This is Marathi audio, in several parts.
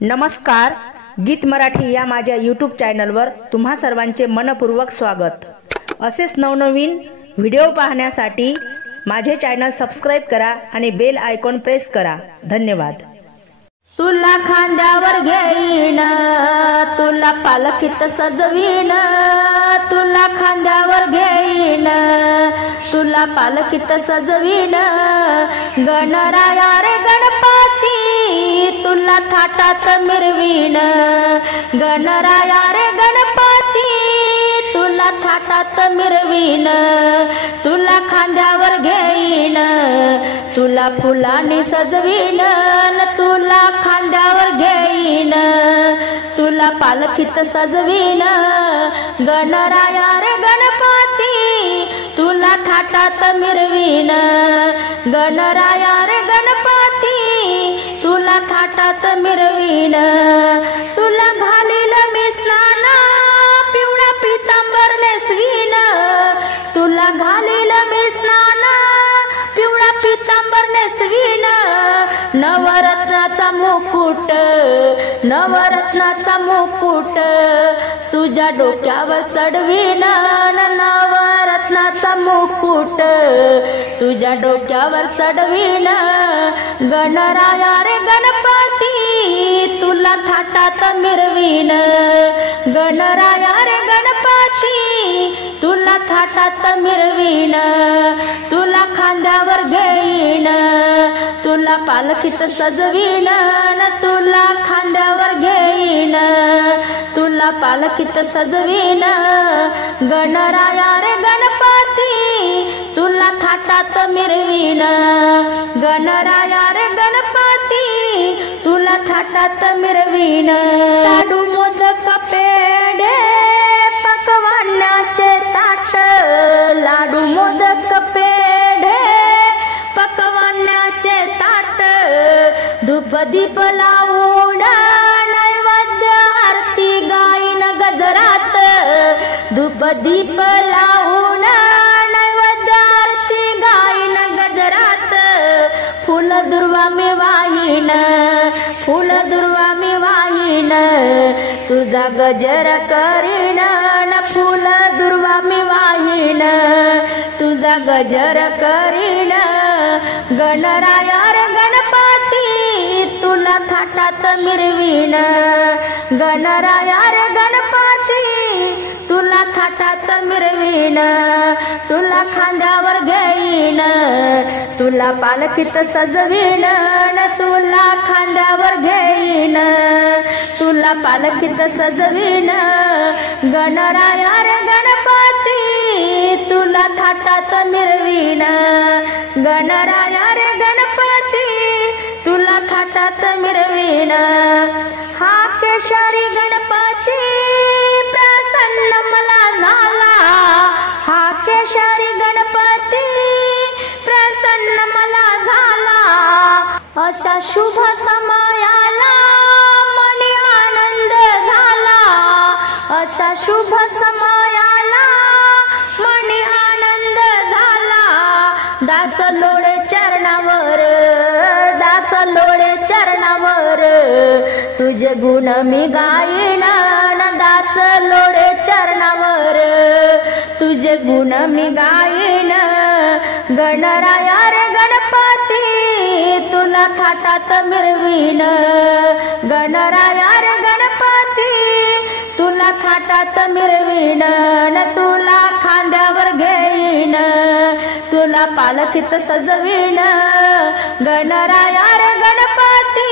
नमस्कार, गीत मराठी या माझ्या यूट्यूब चॅनलवर तुम्हा सर्वांचे मनपूर्वक स्वागत। असेच नवनवीन व्हिडिओ पाहण्यासाठी माझे चॅनल सबस्क्राइब करा आणि बेल आयकॉन प्रेस करा। धन्यवाद। तुला खांद्यावर घेईन, तुला पालखीत सजवीन, तुला खांद्यावर घेईन, तुला पालखीत सजवीन। गणराया रे गणपती तुला थाटात मिरवीन, गणराया रे गणपती तुला थाटात मिरवीन। तुला खांद्यावर घेईन, तुला फुलांनी सजवीन, तुला खांद्यावर घेईन, तुला पालखीत सजवीन। गणराया रे गणपती तुला थाटात मिरवीन, गणराया रे गणपती तुला थाटात मिरवीन। तुला घालील मी स्नान, पिवळा पितांबर नेसवीन, तुला घालील मी स्नान, पिवळा पितांबर नेसवीन। नवरत्नाचा मुकुट, नवरत्नाचा मुकुट तुझ्या डोक्यावर चढवीन, नवरत्नाचा मुकुट तुझ्या डोक्यावर चढवीन। गणराया रे गणपती तुला थाटात मिरवीन, गणराया रे गणपती तुला थाटात मिरवीन। तुला खांद्यावर घेईन, तुला पालखीत सजवीन, तुला खांद्यावर घेईन, तुला पालखीत सजवीन। गणराया रे गणपती तुला थाटात मिरवीन, गणराया रे गणपती तुला थाटात मिरवीन। लाडू मोदक पेढे पकवानाचे ताट, लाडू मोदक पेढे पकवानाचे ताट, धूप दीप लावून नैवेद्य आरती गाईन गजरात, धूप दीप लावून नैवेद्य आरती गाईन गजरात। फुल दुर्वा मी वाहीन, फुल दुर्वा मी वाहीन, तुझा गजर करीन, फुल दुर्वा मी वाहीन, तुझा गजर करीन। गणराया रे गणपती तुला थाटात मिरवीन, गणराया रे गणपती तुला थाटात मिरवीन। तुला खांद्यावर घेईन, तुला पालखीत सजवीन, तुला खांद्यावर घेईन, तुला पालखीत सजवीन। गणराया रे गणपती तुला थाटात मिरवीन, गणराया रे गणपती तुला थाटात मिरवीन। हा केशरी गणपती प्रसन्न मला झाला, हा केशरी गणपती प्रसन्न मला झाला। अशा शुभ समयाला मनी आनंद झाला, अशा शुभ समयाला मनी आनंद झाला। दास लोळे चरणावर, दास लोळे चरणावर तुझे गुण मी गाईन, दास लोळे चरणावर तुझे गुण मी गाईन। गणराया रे गणपती तुला थाटात मिरवीन, गणराया रे गणपती तुला थाटात मिरवीन। तुला खांद्यावर घेईन, तुला पालखीत सजवीन, गणराया रे गणपती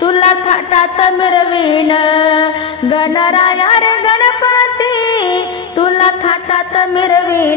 तुला थाटात मिरवीन, गणराया रे गणपती तुला थाटात मिरवीन।